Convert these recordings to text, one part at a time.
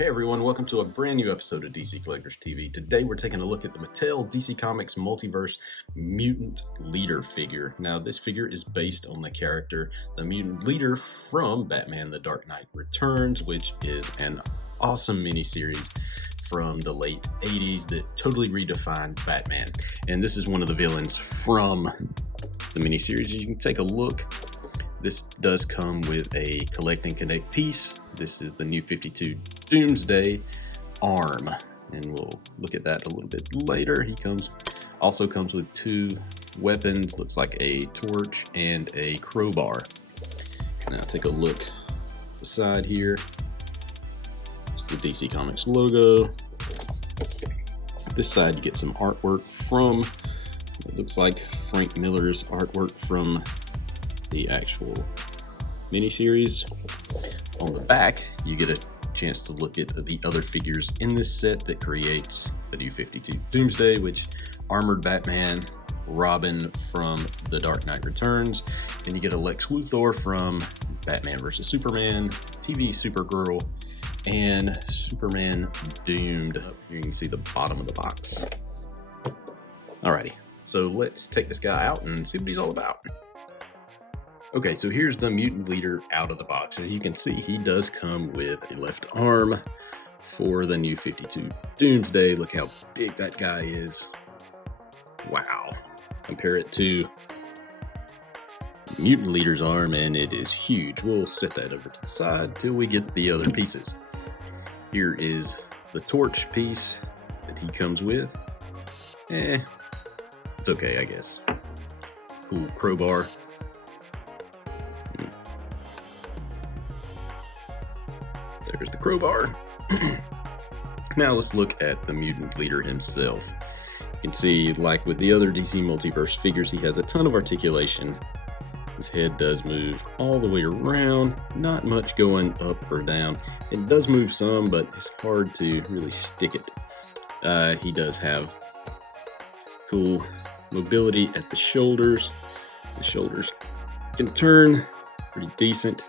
Hey everyone, welcome to a brand new episode of DC Collectors TV. Today we're taking a look at the Mattel DC Comics Multiverse Mutant Leader figure. Now this figure is based on the character, the Mutant Leader from Batman The Dark Knight Returns, which is an awesome miniseries from the late 80s that totally redefined Batman. And this is one of the villains from the miniseries. You can take a look. This does come with a collect and connect piece. This is the New 52 Doomsday arm, and we'll look at that a little bit later. He also comes with two weapons, looks like a torch and a crowbar. Now take a look at the side here. It's the DC Comics logo. This side you get some artwork from, it looks like Frank Miller's artwork from the actual miniseries. On the back, you get a chance to look at the other figures in this set that creates the New 52 Doomsday, which armored Batman, Robin from The Dark Knight Returns, and you get a Lex Luthor from Batman vs. Superman, TV Supergirl, and Superman Doomed. Here you can see the bottom of the box. Alrighty, so let's take this guy out and see what he's all about. Okay, so here's the Mutant Leader out of the box. As you can see, he does come with a left arm for the New 52 Doomsday. Look how big that guy is. Wow. Compare it to Mutant Leader's arm, and it is huge. We'll set that over to the side till we get the other pieces. Here is the torch piece that he comes with. It's okay, I guess. Cool crowbar. There's the crowbar. Now let's look at the Mutant Leader himself. You can see, like with the other DC Multiverse figures, he has a ton of articulation. His head does move all the way around, not much going up or down. It does move some, but it's hard to really stick it. He does have cool mobility at the shoulders. The shoulders can turn pretty decent.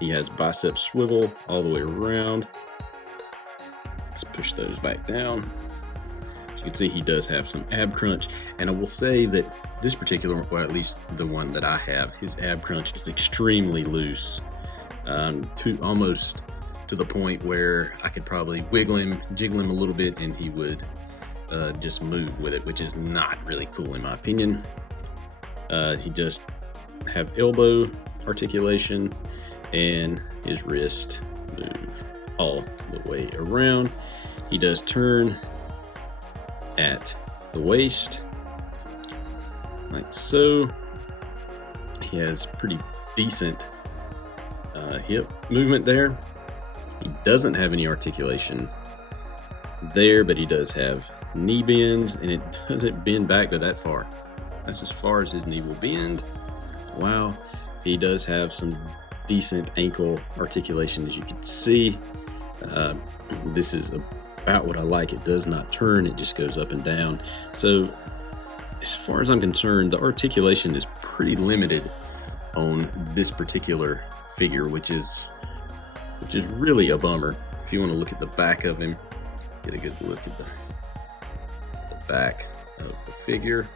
He has bicep swivel all the way around. Let's push those back down. As you can see, he does have some ab crunch, and I will say that this particular one, or at least the one that I have, his ab crunch is extremely loose, almost to the point where I could probably jiggle him a little bit, and he would just move with it, which is not really cool in my opinion. He does have elbow articulation, and his wrist move all the way around. He does turn at the waist, like so. He has pretty decent hip movement there. He doesn't have any articulation there, but he does have knee bends, and it doesn't bend back to that far. That's as far as his knee will bend. Wow. He does have some decent ankle articulation, as you can see. This is about what I like. It does not turn, it just goes up and down. So as far as I'm concerned, the articulation is pretty limited on this particular figure, which is really a bummer. If you want to look at the back of him, get a good look at the back of the figure.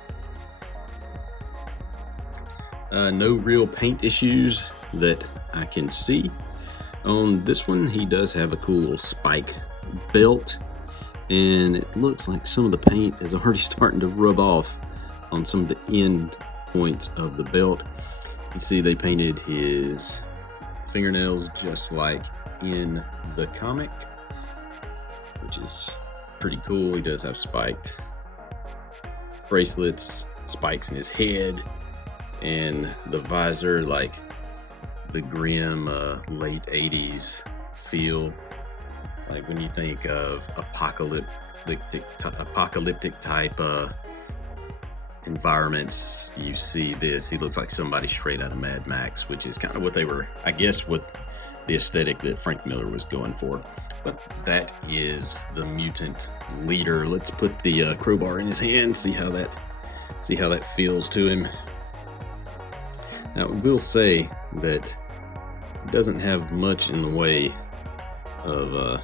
No real paint issues that I can see. On this one, he does have a cool little spike belt, and it looks like some of the paint is already starting to rub off on some of the end points of the belt. You see they painted his fingernails just like in the comic, which is pretty cool. He does have spiked bracelets, spikes in his head, and the visor, like the grim late 80s feel. Like when you think of apocalyptic type environments, you see this. He looks like somebody straight out of Mad Max, which is kind of what they were, I guess, with the aesthetic that Frank Miller was going for. But that is the Mutant Leader. Let's put the crowbar in his hand, see how that feels to him. Now, I will say that it doesn't have much in the way of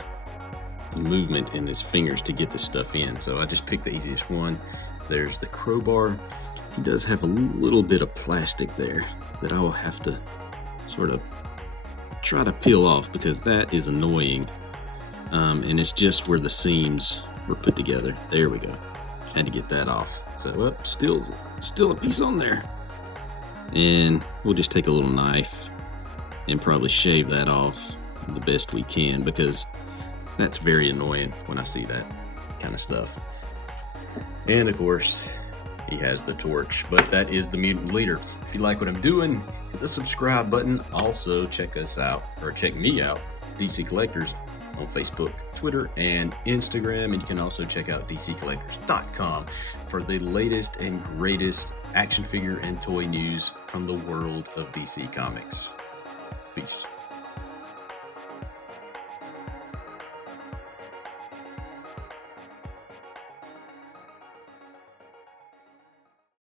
movement in his fingers to get this stuff in. So I just picked the easiest one. There's the crowbar. He does have a little bit of plastic there that I will have to sort of try to peel off because that is annoying. And it's just where the seams were put together. There we go. Had to get that off. So still a piece on there. And we'll just take a little knife and probably shave that off the best we can because that's very annoying when I see that kind of stuff. And of course, he has the torch, but that is the Mutant Leader. If you like what I'm doing, hit the subscribe button. Also, check us out, or check me out, DC Collectors, on Facebook, Twitter, and Instagram. And you can also check out DCCollectors.com for the latest and greatest action figure and toy news from the world of DC Comics. Peace.